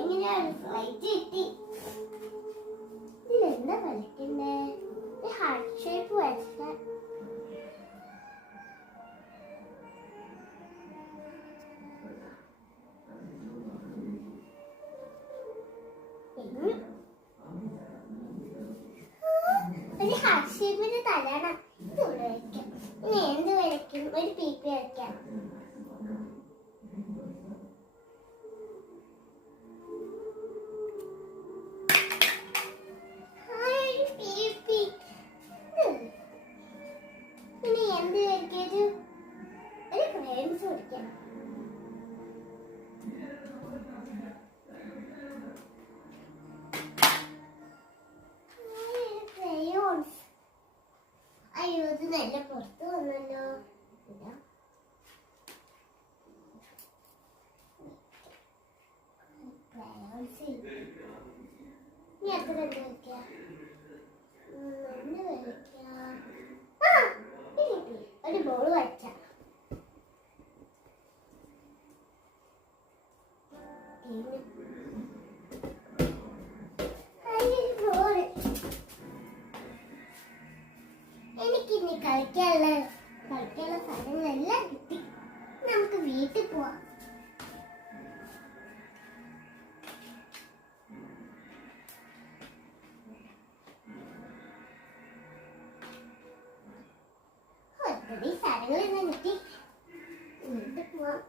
എങ്ങനെയാണ് ഫ്ലൈറ്റ് കിട്ടി? ഇതിലെന്താ കളിക്കണ്ടേ? ഹാർട്ട് ഷേപ്പ് വരച്ചാൽ ഒരു ഹാർട്ട് ഷേപ്പിന്റെ തലയാണ്. ഇത് ഇവിടെ വയ്ക്കാം. ഇനി എന്ത് വരയ്ക്കും? ഒരു പീപ്പി വരയ്ക്കാം. ഇനി എന്ത് വരയ്ക്കൊരു ക്രയോൺസ് വരയ്ക്കാം. അയ്യോ, ഇത് നല്ല പുറത്ത് വന്നല്ലോ. ഇനി എത്ര വരയ്ക്കാം? ഒരു ബോൾ വരച്ച എനിക്കിനി കളിക്കാനുള്ള സാധനങ്ങളെല്ലാം കിട്ടി. നമുക്ക് വീട്ടിൽ പോവാം. ഒത്തിരി സാധനങ്ങളെല്ലാം കിട്ടി. വീട്ടിൽ പോവാം.